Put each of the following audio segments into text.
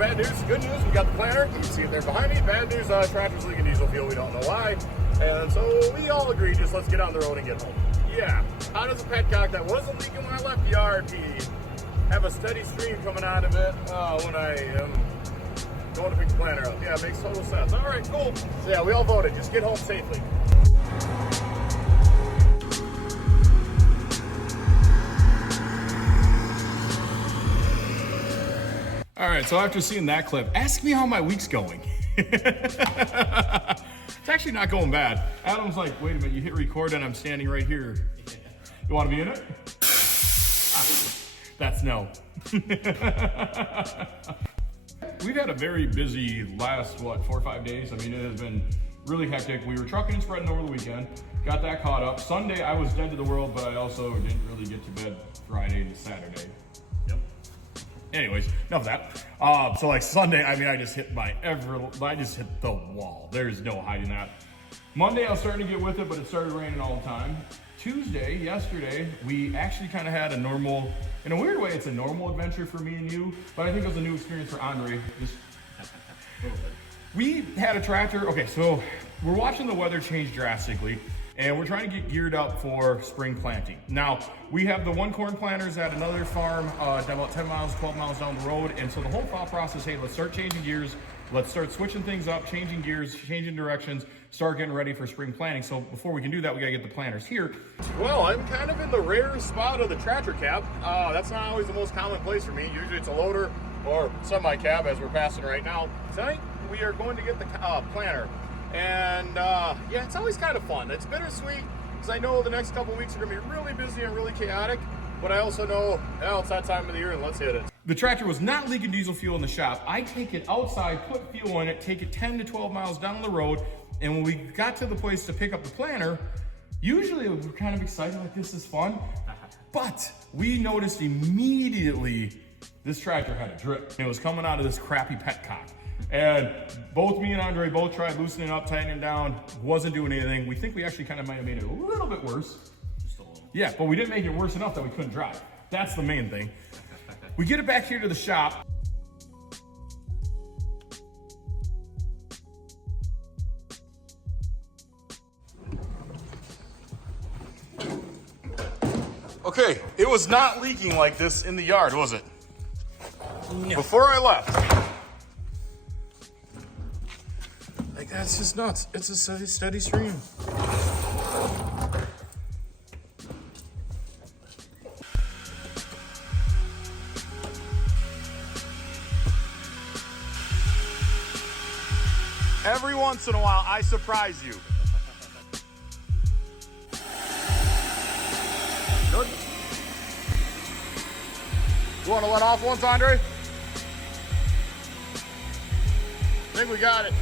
bad news, good news, we got the planter. You can see it there behind me. Bad news, tractor's leaking diesel fuel. We don't know why. And so we all agreed, just let's get on the road and get home. Yeah, how does a petcock that wasn't leaking when I left the RP have a steady stream coming out of it when I am going to pick the planter up? Yeah, it makes total sense. All right, cool. So yeah, we all voted. Just get home safely. All right, so after seeing that clip, ask me how my week's going. It's actually not going bad. Adam's like, wait a minute, you hit record and I'm standing right here. You want to be in it? That's no. We've had a very busy last, 4 or 5 days. I mean, it has been really hectic. We were trucking and spreading over the weekend. Got that caught up. Sunday, I was dead to the world, but I also didn't really get to bed Friday to Saturday. Anyways, enough of that. So like Sunday, I mean, I just hit the wall. There's no hiding that. Monday, I was starting to get with it, but it started raining all the time. Tuesday, yesterday, we actually kind of had a normal, in a weird way, it's a normal adventure for me and you, but I think it was a new experience for Andre. We had a tractor. Okay, so we're watching the weather change drastically, and we're trying to get geared up for spring planting. Now, we have the one corn planters at another farm about 10 miles, 12 miles down the road. And so the whole thought process, hey, let's start changing gears. Let's start switching things up, changing gears, changing directions, start getting ready for spring planting. So before we can do that, we gotta get the planters here. Well, I'm kind of in the rare spot of the tractor cab. That's not always the most common place for me. Usually it's a loader or semi-cab as we're passing right now. Tonight, we are going to get the planter. And yeah, it's always kind of fun. It's bittersweet because I know the next couple of weeks are gonna be really busy and really chaotic, but I also know, well, it's that time of the year and let's hit it. The tractor was not leaking diesel fuel in the shop. I take it outside, put fuel in it, take it 10 to 12 miles down the road, and when we got to the place to pick up the planter, usually we're kind of excited, like this is fun, but we noticed immediately this tractor had a drip. It was coming out of this crappy petcock. And both me and Andre both tried loosening up, tightening it down, wasn't doing anything. We think we actually kind of might have made it a little bit worse. Just a little. Yeah, but we didn't make it worse enough that we couldn't drive. That's the main thing. We get it back here to the shop. Okay, it was not leaking like this in the yard, was it? No. Before I left. Like, that's just nuts. It's a steady stream. Every once in a while, I surprise you. Good. You want to let off once, Andre? I think we got it.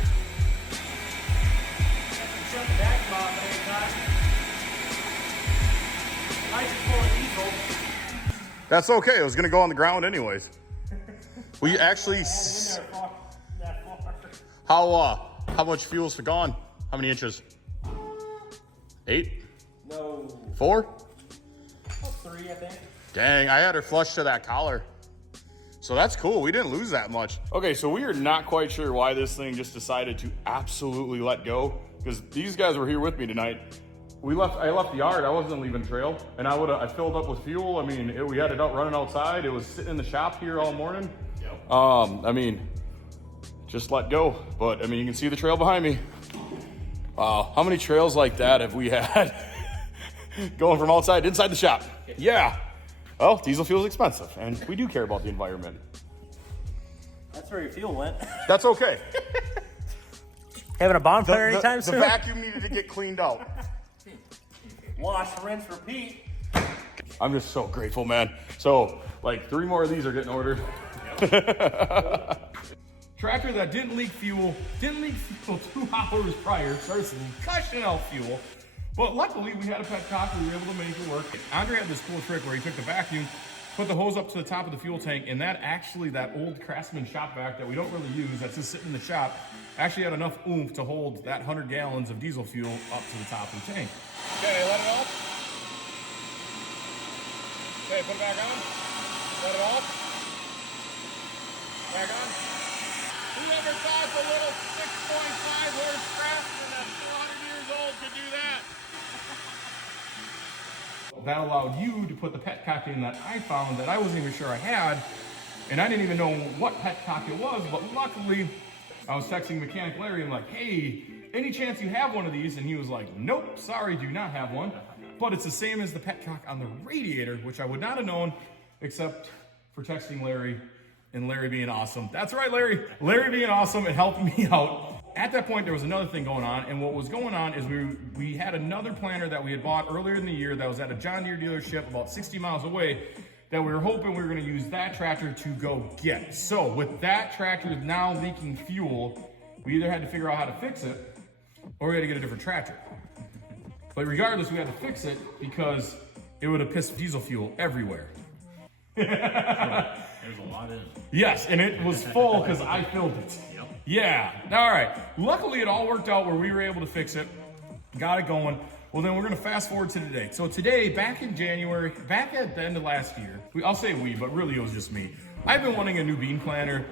That's okay. It was gonna go on the ground anyways. We actually. How much fuel's gone? How many inches? 8? No. 4? About 3, I think. Dang, I had her flush to that collar. So that's cool. We didn't lose that much. Okay, so we are not quite sure why this thing just decided to absolutely let go, because these guys were here with me tonight. I left the yard. I wasn't leaving trail, and I filled up with fuel. I mean, we had it out running outside. It was sitting in the shop here all morning. Yep. I mean, just let go. But I mean, you can see the trail behind me. Wow, how many trails like that have we had going from outside to inside the shop? Yeah. Well, diesel fuel is expensive, and we do care about the environment. That's where your fuel went. That's okay. Having a bonfire anytime soon? The vacuum needed to get cleaned out. Wash, rinse, repeat. I'm just so grateful, man. So, like, 3 more of these are getting ordered. Tractor that didn't leak fuel 2 hours prior, started gushing out fuel. But luckily, we had a petcock, we were able to make it work. Andre had this cool trick where he took the vacuum, put the hose up to the top of the fuel tank, and that old Craftsman shop vac that we don't really use, that's just sitting in the shop, actually had enough oomph to hold that 100 gallons of diesel fuel up to the top of the tank. Okay, let it off. Okay, put it back on. Let it off. Back on. never thought the little 6.5 horse Craftsman that's 400 years old could do that. That allowed you to put the petcock in that I found that I wasn't even sure I had, and I didn't even know what petcock it was, but luckily I was texting Mechanic Larry and like, hey, any chance you have one of these? And he was like, nope, sorry, do not have one. But it's the same as the petcock on the radiator, which I would not have known except for texting Larry and Larry being awesome. That's right, Larry. Larry being awesome and helping me out. At that point, there was another thing going on, and what was going on is we had another planter that we had bought earlier in the year that was at a John Deere dealership about 60 miles away that we were hoping we were going to use that tractor to go get. So with that tractor now leaking fuel, we either had to figure out how to fix it or we had to get a different tractor. But regardless, we had to fix it because it would have pissed diesel fuel everywhere. There's a lot in it. Yes, and it was full because I filled it. Yep. Yeah, all right. Luckily, it all worked out where we were able to fix it, got it going. Well, then we're gonna fast forward to today. So today, back in January, back at the end of last year, I'll say we, but really it was just me. I've been wanting a new bean planter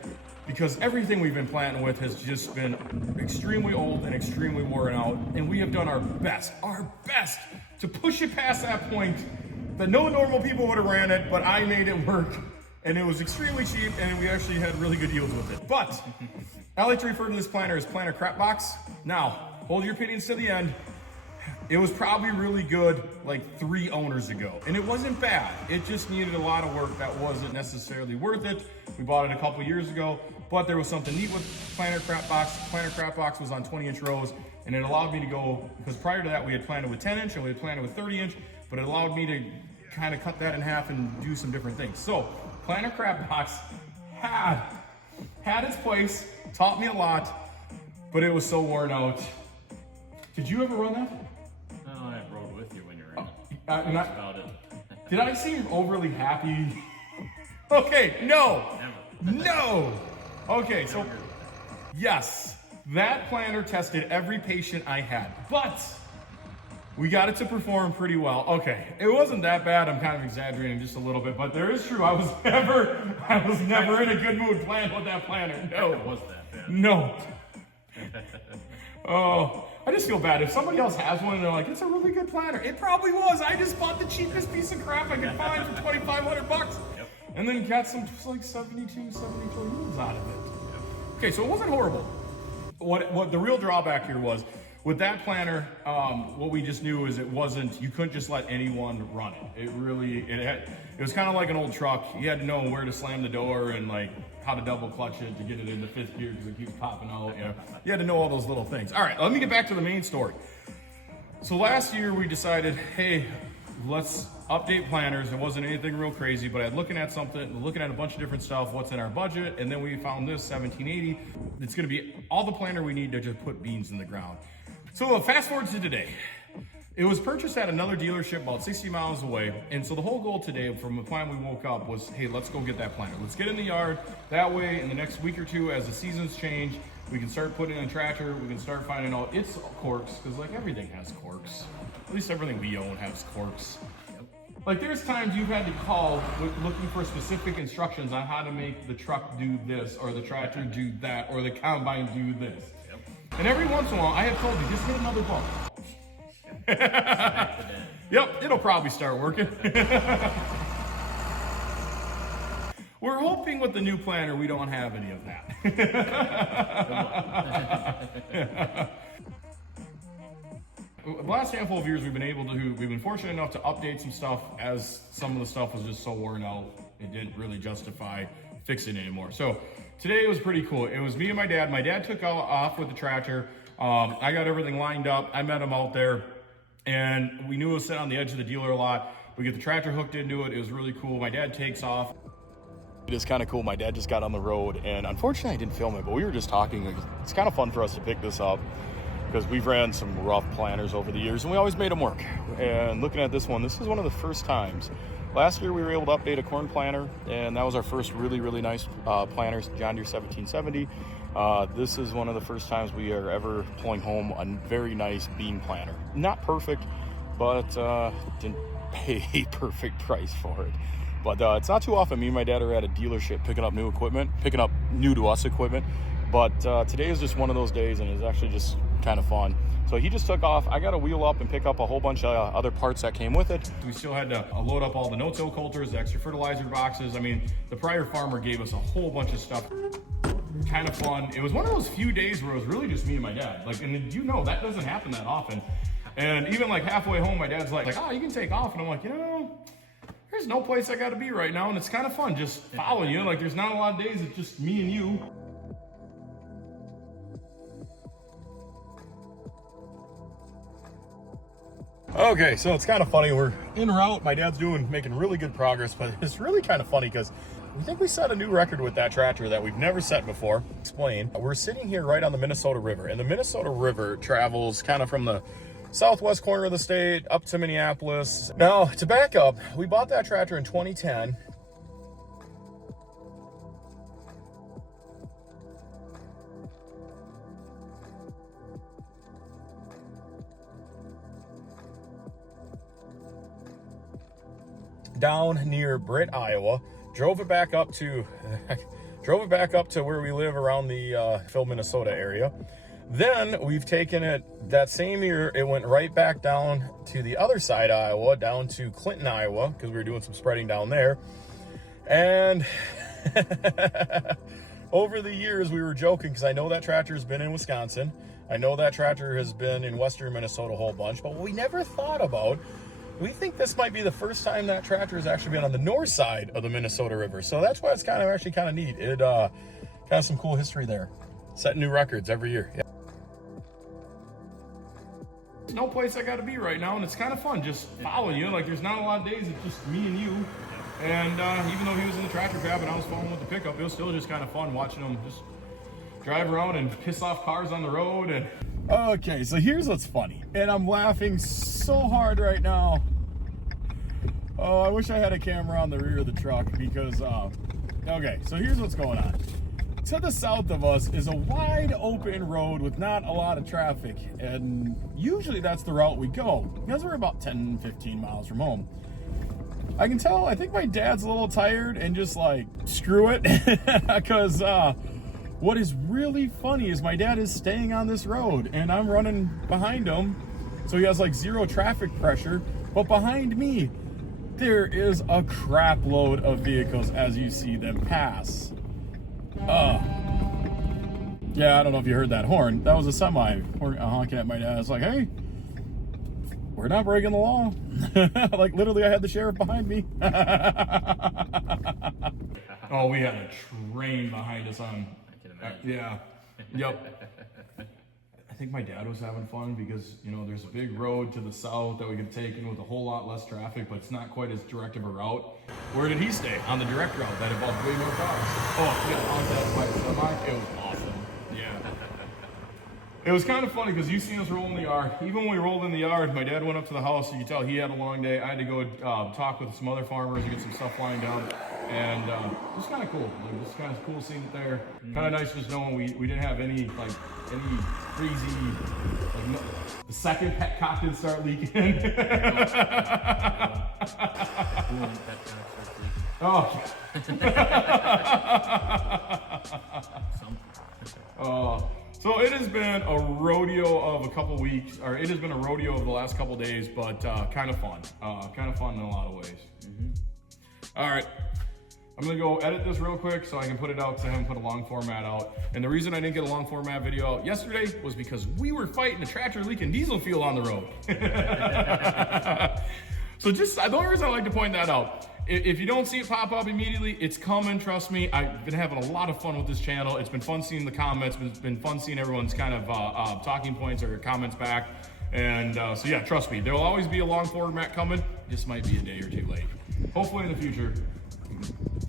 because everything we've been planting with has just been extremely old and extremely worn out, and we have done our best to push it past that point that no normal people would have ran it, but I made it work, and it was extremely cheap, and we actually had really good yields with it. But I like to refer to this planter as Planter Crap Box. Now, hold your opinions to the end. It was probably really good like 3 owners ago, and it wasn't bad. It just needed a lot of work that wasn't necessarily worth it. We bought it a couple years ago, but there was something neat with Planter Crap Box. Planter Crap Box was on 20-inch rows, and it allowed me to go, because prior to that we had planted with 10-inch and we had planted with 30-inch, but it allowed me to kind of cut that in half and do some different things. So Planter Crap Box had its place, taught me a lot, but it was so worn out. Did you ever run that? No, I rode with you when you were in it. That's About it. Did I seem overly happy? Okay, no. Never. No. Okay, so yes, that planter tested every patient I had, but we got it to perform pretty well. Okay, it wasn't that bad. I'm kind of exaggerating just a little bit, but there is true. I was never in a good mood playing with that planter. No, It was that bad. no. Oh, I just feel bad. If somebody else has one and they're like, it's a really good planter, it probably was. I just bought the cheapest piece of crap I could find for $2,500. Yep. And then got some like 72, 74 units out of it. Okay, so it wasn't horrible. What the real drawback here was, with that planter, what we just knew is you couldn't just let anyone run it. It was kind of like an old truck. You had to know where to slam the door and like how to double clutch it to get it into 5th gear because it keeps popping out. You know, you had to know all those little things. All right, let me get back to the main story. So last year we decided, hey, let's update planters. It wasn't anything real crazy, but I'm looking at a bunch of different stuff, what's in our budget, and then we found this 1780. It's gonna be all the planter we need to just put beans in the ground. So fast forward to today. It was purchased at another dealership about 60 miles away, and so the whole goal today from the time we woke up was, hey, let's go get that planter. Let's get in the yard. That way, in the next week or two, as the seasons change, we can start putting in a tractor, we can start finding out its quirks, because like everything has quirks. At least everything we own has quirks. Like there's times you've had to call looking for specific instructions on how to make the truck do this, or the tractor do that, or the combine do this. And every once in a while, I have told you, just hit another bump. Yep, it'll probably start working. We're hoping with the new planter we don't have any of that. The last handful of years we've been fortunate enough to update some stuff as some of the stuff was just so worn out, it didn't really justify fixing it anymore. So today was pretty cool. It was me and my dad. My dad took off with the tractor. I got everything lined up. I met him out there, and we knew it was set on the edge of the dealer lot. We get the tractor hooked into it. It was really cool. My dad takes off. It is kind of cool. My dad just got on the road, and unfortunately I didn't film it, but we were just talking. It's kind of fun for us to pick this up because we've ran some rough planters over the years, and we always made them work. And looking at this one, this is one of the first times. Last year we were able to update a corn planter, and that was our first really, really nice planter, John Deere 1770. This is one of the first times we are ever pulling home a very nice bean planter. Not perfect, but didn't pay a perfect price for it. But it's not too often me and my dad are at a dealership picking up new to us equipment, But today is just one of those days, and it's actually just kind of fun. So he just took off. I got to wheel up and pick up a whole bunch of other parts that came with it. We still had to load up all the no-till coulters, the extra fertilizer boxes. I mean, the prior farmer gave us a whole bunch of stuff. Kind of fun. It was one of those few days where it was really just me and my dad. Like, and you know, that doesn't happen that often. And even like halfway home, my dad's like, oh, you can take off. And I'm like, you know, there's no place I got to be right now. And it's kind of fun just following you. Like, there's not a lot of days. It's just me and you. Okay, so it's kind of funny. We're en route. My dad's making really good progress, but it's really kind of funny because we think we set a new record with that tractor that we've never set before. Explain. We're sitting here right on the Minnesota River, and the Minnesota River travels kind of from the southwest corner of the state up to Minneapolis. Now, to back up, we bought that tractor in 2010. Down near Britt, Iowa, drove it back up to where we live around the Phil, Minnesota area. Then we've taken it that same year. It went right back down to the other side of Iowa, down to Clinton, Iowa, because we were doing some spreading down there. And over the years, we were joking because I know that tractor has been in Wisconsin. I know that tractor has been in western Minnesota a whole bunch, but what we never thought about, we think this might be the first time that tractor has actually been on the north side of the Minnesota River. So that's why it's kind of neat. It kind of some cool history there. Setting new records every year. Yeah. There's no place I got to be right now, and it's kind of fun just following you. Like, there's not a lot of days. It's just me and you. And even though he was in the tractor cab and I was following with the pickup, it was still just kind of fun watching him just drive around and piss off cars on the road. And okay, so here's what's funny, and I'm laughing so hard right now. Oh, I wish I had a camera on the rear of the truck because, okay, so here's what's going on. To the south of us is a wide open road with not a lot of traffic, and usually that's the route we go because we're about 10, 15 miles from home. I can tell, I think my dad's a little tired and just like, screw it, because what is really funny is my dad is staying on this road and I'm running behind him, so he has like zero traffic pressure, but behind me, there is a crap load of vehicles as you see them pass. Yeah, I don't know if you heard that horn. That was a semi honking at my dad. It's like, hey, we're not breaking the law. Like, literally, I had the sheriff behind me. Oh, we had a train behind us on. I can imagine. Yeah. Yep. I think my dad was having fun because, you know, there's a big road to the south that we could take in with a whole lot less traffic, but it's not quite as direct of a route. Where did he stay? On the direct route that involved way more cars. Oh, yeah, on that by semi. It was awesome. Yeah. It was kind of funny because you seen us roll in the yard. Even when we rolled in the yard, my dad went up to the house. You could tell he had a long day. I had to go talk with some other farmers and get some stuff lying down. And it was kind of cool. Like, it was kind of cool seeing it there. Kind of nice just knowing we didn't have any crazy, like, no, the second petcock didn't start leaking. Oh. So it has been a rodeo of a couple weeks, or it has been a rodeo of the last couple days, but kind of fun. Kind of fun in a lot of ways. All right. I'm gonna go edit this real quick so I can put it out because I haven't put a long format out. And the reason I didn't get a long format video out yesterday was because we were fighting a tractor leaking diesel fuel on the road. So just, the only reason I like to point that out, if you don't see it pop up immediately, it's coming, trust me. I've been having a lot of fun with this channel. It's been fun seeing the comments. It's been fun seeing everyone's kind of talking points or comments back. And so yeah, trust me, there'll always be a long format coming. Just might be a day or two late. Hopefully in the future,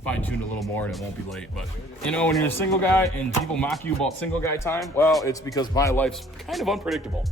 fine-tuned a little more and it won't be late. But you know, when you're a single guy and people mock you about single guy time, well, it's because my life's kind of unpredictable.